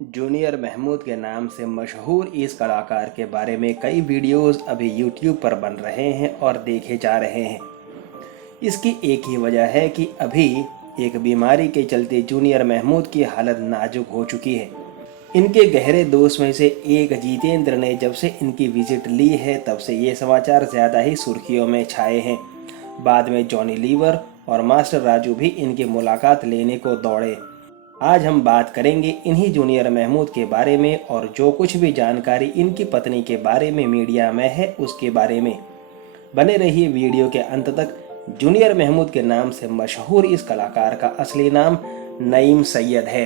Junior Mahmood के नाम से मशहूर इस कलाकार के बारे में कई वीडियोस अभी यूट्यूब पर बन रहे हैं और देखे जा रहे हैं। इसकी एक ही वजह है कि अभी एक बीमारी के चलते जूनियर महमूद की हालत नाजुक हो चुकी है। इनके गहरे दोस्त में से एक जितेंद्र ने जब से इनकी विजिट ली है तब से ये समाचार ज़्यादा ही सुर्खियों में छाए हैं। बाद में जॉनी लीवर और मास्टर राजू भी इनकी मुलाकात लेने को दौड़े। आज हम बात करेंगे इन्हीं जूनियर महमूद के बारे में और जो कुछ भी जानकारी इनकी पत्नी के बारे में मीडिया में है उसके बारे में। बने रहिए वीडियो के अंत तक। जूनियर महमूद के नाम से मशहूर इस कलाकार का असली नाम नईम सैयद है।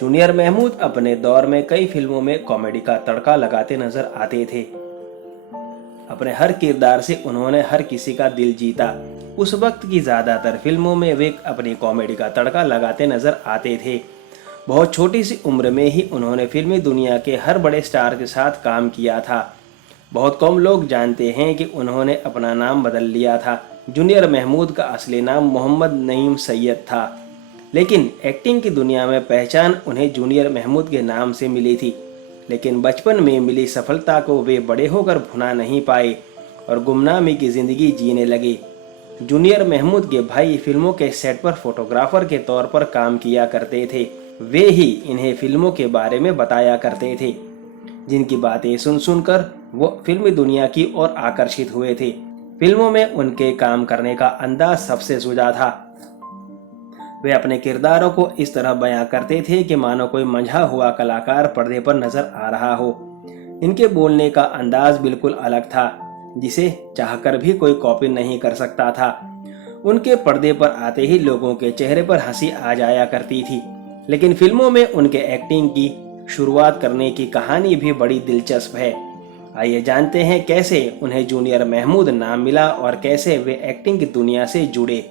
जूनियर महमूद अपने दौर में कई फिल्मों में कॉमेडी का तड़का लगाते नजर आते थे। अपने हर किरदार से उन्होंने हर किसी का दिल जीता। उस वक्त की ज़्यादातर फिल्मों में वे अपनी कॉमेडी का तड़का लगाते नजर आते थे। बहुत छोटी सी उम्र में ही उन्होंने फिल्मी दुनिया के हर बड़े स्टार के साथ काम किया था। बहुत कम लोग जानते हैं कि उन्होंने अपना नाम बदल लिया था। जूनियर महमूद का असली नाम मोहम्मद नईम सैयद था, लेकिन एक्टिंग की दुनिया में पहचान उन्हें जूनियर महमूद के नाम से मिली थी। लेकिन बचपन में मिली सफलता को वे बड़े होकर भुला नहीं पाए और गुमनामी की ज़िंदगी जीने लगे। जूनियर महमूद के भाई फिल्मों के सेट पर फोटोग्राफर के तौर पर काम किया करते थे। वे ही इन्हें फिल्मों के बारे में बताया करते थे, जिनकी बातें सुन सुनकर वो फिल्मी दुनिया की ओर आकर्षित हुए थे। फिल्मों में उनके काम करने का अंदाज सबसे सुझा था। वे अपने किरदारों को इस तरह बयां करते थे कि मानो कोई मंझा हुआ कलाकार पर्दे पर नजर आ रहा हो। इनके बोलने का अंदाज बिल्कुल अलग था, जिसे चाहकर भी कोई कॉपी नहीं कर सकता था। उनके पर्दे पर आते ही लोगों के चेहरे पर हंसी आ जाया करती थी। लेकिन फिल्मों में उनके एक्टिंग की शुरुआत करने की कहानी भी बड़ी दिलचस्प है। आइए जानते हैं कैसे उन्हें जूनियर महमूद नाम मिला और कैसे वे एक्टिंग की दुनिया से जुड़े।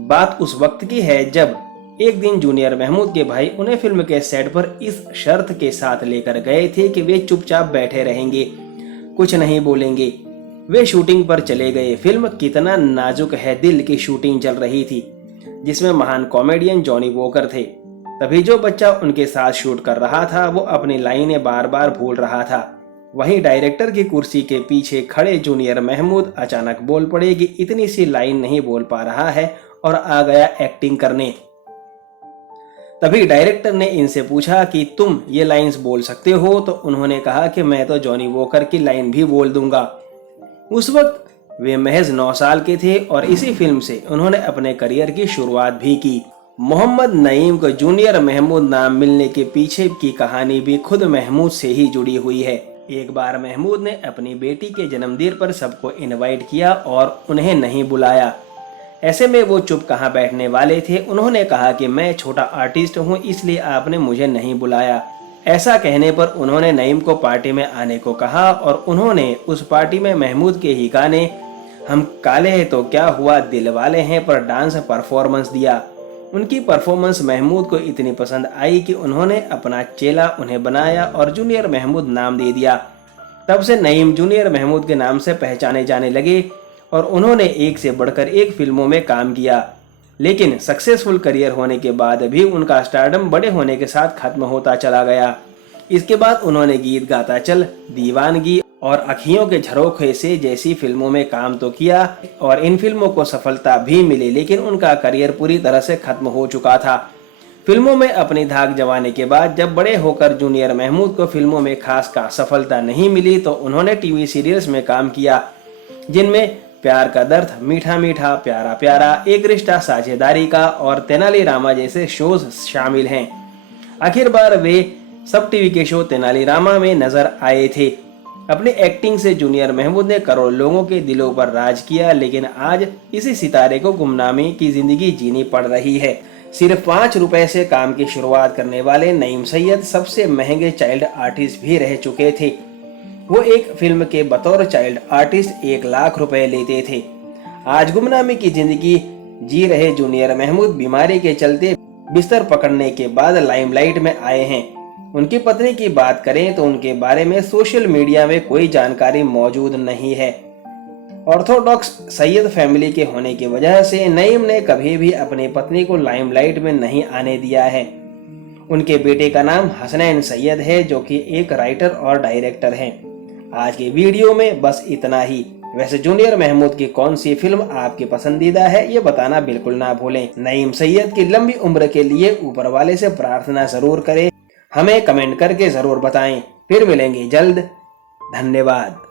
बात उस वक्त की है जब एक दिन जूनियर महमूद के भाई उन्हें फिल्म के सेट पर इस शर्त के साथ लेकर गए थे कि वे चुपचाप बैठे रहेंगे, कुछ नहीं बोलेंगे। वे शूटिंग पर चले गए। फिल्म कितना नाजुक है दिल की शूटिंग चल रही थी, जिसमें महान कॉमेडियन जॉनी वॉकर थे। तभी जो बच्चा उनके साथ शूट कर रहा था वो अपनी लाइनें बार बार भूल रहा था। वहीं डायरेक्टर की कुर्सी के पीछे खड़े जूनियर महमूद अचानक बोल पड़े कि इतनी सी लाइन नहीं बोल पा रहा है और आ गया एक्टिंग करने। तभी डायरेक्टर ने इनसे पूछा कि तुम ये लाइंस बोल सकते हो, तो उन्होंने कहा कि मैं तो जॉनी वॉकर की लाइन भी बोल दूंगा। उस वक्त वे महज 9 साल के थे और इसी फिल्म से उन्होंने अपने करियर की शुरुआत भी की। मोहम्मद नईम को जूनियर महमूद नाम मिलने के पीछे की कहानी भी खुद महमूद से ही जुड़ी हुई है। एक बार महमूद ने अपनी बेटी के जन्मदिन पर सबको इनवाइट किया और उन्हें नहीं बुलाया। ऐसे में वो चुप कहाँ बैठने वाले थे। उन्होंने कहा कि मैं छोटा आर्टिस्ट हूँ, इसलिए आपने मुझे नहीं बुलाया। ऐसा कहने पर उन्होंने नईम को पार्टी में आने को कहा और उन्होंने उस पार्टी में महमूद के ही गाने हम काले हैं तो क्या हुआ, दिल वाले हैं पर डांस परफॉर्मेंस दिया। उनकी परफॉर्मेंस महमूद को इतनी पसंद आई कि उन्होंने अपना चेला उन्हें बनाया और जूनियर महमूद नाम दे दिया। तब से नईम जूनियर महमूद के नाम से पहचाने जाने लगे और उन्होंने एक से बढ़कर एक फिल्मों में काम किया। लेकिन सक्सेसफुल करियर होने के बाद भी उनका स्टारडम बड़े होने के साथ खत्म होता चला गया। इसके बाद उन्होंने गीत गाता चल, दीवानगी और अखियों के झरोखे से जैसी फिल्मों में काम तो किया और इन फिल्मों को सफलता भी मिली, लेकिन उनका करियर पूरी तरह से खत्म हो चुका था। फिल्मों में अपनी धाक जमाने के बाद जब बड़े होकर जूनियर महमूद को फिल्मों में खास सफलता नहीं मिली तो उन्होंने टीवी सीरियल्स में काम किया, जिनमें प्यार का दर्द, मीठा मीठा प्यारा प्यारा, एक रिश्ता साझेदारी का और तेनालीरामा जैसे शोज शामिल हैं। आखिरकार वे सब टीवी के शो तेनालीरामा में नजर आए थे। अपनी एक्टिंग से जूनियर महमूद ने करोड़ों लोगों के दिलों पर राज किया, लेकिन आज इसी सितारे को गुमनामी की जिंदगी जीनी पड़ रही है। सिर्फ 5 रुपए से काम की शुरुआत करने वाले नईम सैयद सबसे महंगे चाइल्ड आर्टिस्ट भी रह चुके थे। वो एक फिल्म के बतौर चाइल्ड आर्टिस्ट 1 लाख रुपए लेते थे। आज गुमनामी की जिंदगी जी रहे जूनियर महमूद बीमारी के चलते बिस्तर पकड़ने के बाद लाइमलाइट में आए हैं। उनकी पत्नी की बात करें तो उनके बारे में सोशल मीडिया में कोई जानकारी मौजूद नहीं है। ऑर्थोडॉक्स सैयद फैमिली के होने की वजह से नईम ने कभी भी अपनी पत्नी को लाइमलाइट में नहीं आने दिया है। उनके बेटे का नाम हसनैन सैयद है, जो कि एक राइटर और डायरेक्टर हैं। आज की वीडियो में बस इतना ही। वैसे जूनियर महमूद की कौन सी फिल्म आपकी पसंदीदा है, ये बताना बिल्कुल ना भूलें। नईम सैयद की लंबी उम्र के लिए ऊपर वाले से प्रार्थना जरूर करें। हमें कमेंट करके जरूर बताएं। फिर मिलेंगे जल्द। धन्यवाद।